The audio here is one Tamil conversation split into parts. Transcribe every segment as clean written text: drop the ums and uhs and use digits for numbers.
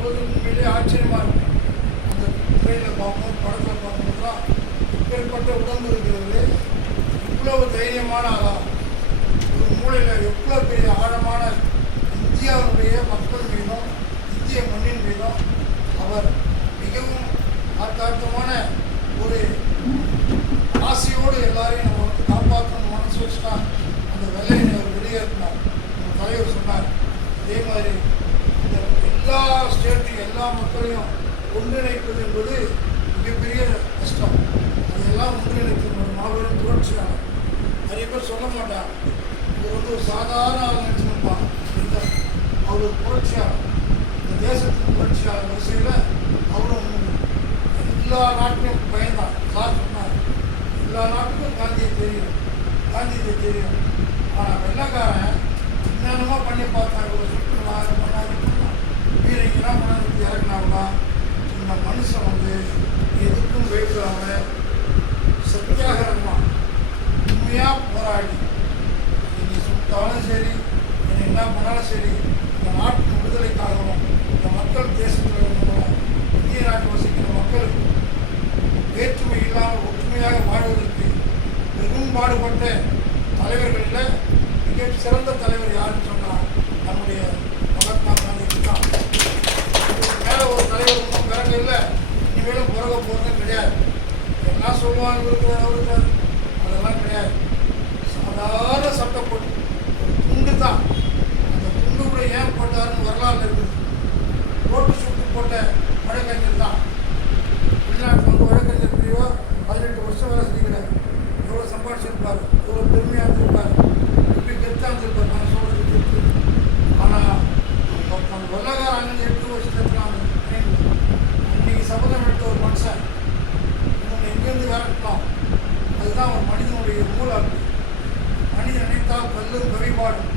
போது உண்மையிலே ஆச்சரியமாக இருக்கும். அந்த துறையில் பார்ப்போம், படத்தில் பார்க்கும்போதுலாம் இப்பேற்பட்ட உடம்பு இருக்கிறது இவ்வளவு தைரியமான ஆளா, ஒரு மூலையில் எவ்வளோ பெரிய ஆழமான இந்தியாவுடைய மக்கள் மீதும் இந்திய மண்ணின் மீதும் அவர் மிகவும் ஆர்த்தாட்டமான ஒரு ஆசையோடு எல்லாரையும் நம்ம வந்து காப்பாற்றணும் மனசு வச்சுட்டா அந்த வெள்ளையனை அவர் வெளியேற்றினார். நம்ம தலைவர் சொன்னார். அதே மாதிரி இந்த எல்லா ஸ்டேட்டையும் எல்லா மக்களையும் ஒன்றிணைப்பது என்பது மிகப்பெரிய கஷ்டம். அதெல்லாம் ஒன்றிணைத்து ஒரு மாபெரும் புரட்சியாளர். நிறைய பேர் சொல்ல மாட்டாங்க, இவர் வந்து ஒரு சாதாரண ஆள் நினச்சிருப்பாங்க. அவர் ஒரு புரட்சியாளர், இந்த தேசத்தின் புரட்சியாளர் வரிசையில் அவரும் எல்லா நாட்டிலும் பயந்தான். சார் சொன்னார், எல்லா நாட்டுக்கும் காந்தியை தெரியும். ஆனால் வெள்ளக்காரன் என்னென்னமோ பண்ணி பார்த்தாங்க, ஒரு சுற்றுலா பண்ணாங்க, வீரங்கெல்லாம் பண்ணி இறங்கினாங்களா. இந்த மனுஷன் வந்து எதுக்கும் பயப்படாம சத்தியாகிரகமா உண்மையாக போராடி என்னை சுட்டாலும் சரி, என்னை என்ன பண்ணாலும் சரி, இந்த நாட்டின் விடுதலைக்காகவும் இந்த மக்கள் தேசத்தில் இருந்தவங்க இந்திய நாட்டில் வசிக்கிற மக்களுக்கு வேற்றுமை இல்லாமல் ஒற்றுமையாக வாழ்வதற்கு பெரும் பாடுபட்ட தலைவர்களில் மிக சிறந்த தலைவர் யாருன்னு சொன்னால் நம்முடைய மகாத்மா காந்தி தான். மேலே ஒரு தலைவர் இன்னும் பிறகு இல்லை, இனிமேலும் பிறக போகிறது கிடையாது. எல்லாம் சொல்லுவாங்க அவருக்கு, அதெல்லாம் கிடையாது. சாதாரண சட்டம் போட்டு ஒரு துண்டு தான், அந்த துண்டு கூட ஏன் போட்டாருன்னு வரலாறு இருக்குது. ரோட்டு சுட்டு போட்ட வழக்கறிஞர் தான். வெளிநாட்டு வந்து வழக்கறிஞர் பிரிவா 18 வருஷம் வேலை செஞ்சுக்கிறார். எவ்வளோ சம்பாதிச்சிருப்பார், எவ்வளோ பெருமையாக இருந்திருப்பார், எப்படி கெத்தாக இருந்திருப்பார். நான் சொல்கிறது கெத்து. ஆனால் நம்ம வெள்ளக்கார அண்ணன் 8 வருஷத்துல அன்றைக்கி சபதம் எடுத்த ஒரு மனுஷன் இவங்க எங்கேருந்து விரட்டணும். அதுதான் ஒரு மனிதனுடைய மூலாக்கு. மனிதன் நினைத்தால் கல்லும் கவிபாடும்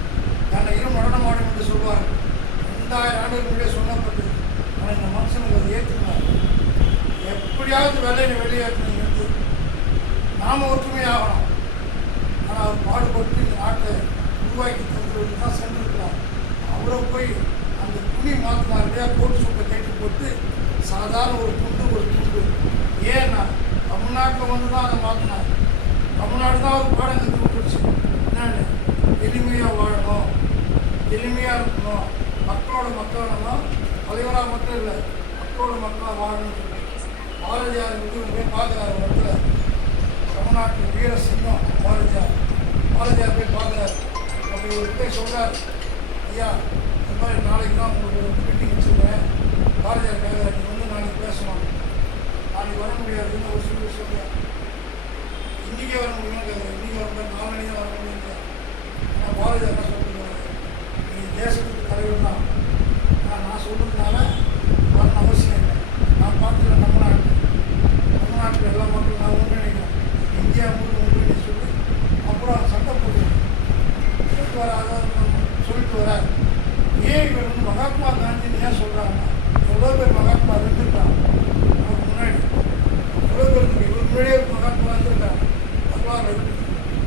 தன்னை இரும் நடனமாடும் என்று சொல்வார். 2000 ஆண்டுகள் முன்னே சொல்லப்பட்டது. ஆனால் இந்த மனுஷனுக்கு அதை ஏற்றுனார். எப்படியாவது வேலையை வெளியேற்றினீங்க, நாம் ஒற்றுமையாகணும். ஆனால் அவர் பாடுபட்டு இந்த நாட்டை உருவாக்கி தந்துவதற்கு தான் சென்றிருக்கிறார். அவரை போய் அந்த துணி மாற்றினார் இல்லையா, கோட்டு சூட்டை கட்டி போட்டு சாதாரண ஒரு துண்டு. ஏன்னா தமிழ்நாட்டில் வந்து தான் அதை மாற்றினார். தமிழ்நாடு தான் அவர் பாடம் கற்று விட்டுருச்சு. என்னென்னு எளிமையாக வாழணும், எளிமையாக இருக்கணும், மக்களாக தலைவராக மட்டும் இல்லை மக்களோட மக்களாக வாழணும்னு சொல்லி பாரதியார் போய் பார்க்குறாரு. ஒரு இடத்துல தமிழ்நாட்டில் வீர சிங்கம் பாரதியார் போய் பார்க்குறாரு. அப்படி ஒரு போய் சொல்கிறார், ஐயா இந்த மாதிரி நாளைக்கு தான் உங்களுக்கு மீட்டிங் வச்சுருக்கேன். பாரதியார் கேட்குறாரு, நீங்கள் வந்து நாளைக்கு பேசணும். நாளைக்கு வர முடியாதுன்னு ஒரு சொல்கிறேன். இன்றைக்கே வர முடியும்னு கேட்குறேன். இன்றைக்கி வர முடியாது, நாளைக்கு தான் வர முடியுங்க. ஆனால் பாரதியார் என்ன சொல்லிருக்காரு, நீங்கள் தேசத்துக்கு தலைவர் தான். ஆனால் நான் சொல்கிறதுனால வரணும் அவசியம் இல்லை. நான் பார்த்துக்கிறேன் தமிழ்நாட்டில் எல்லா மக்களும் நான் ஒன்றிணைக்கிறேன், இந்தியா முழு ஒன்றிணை சொல்லி அப்புறம் சட்டம் போட்டுருக்கேன் சொல்லிட்டு வர. ஏன் இவர் வந்து மகாத்மா காந்தின்னு ஏன் சொல்கிறாங்கன்னா, எவ்வளோ பேர்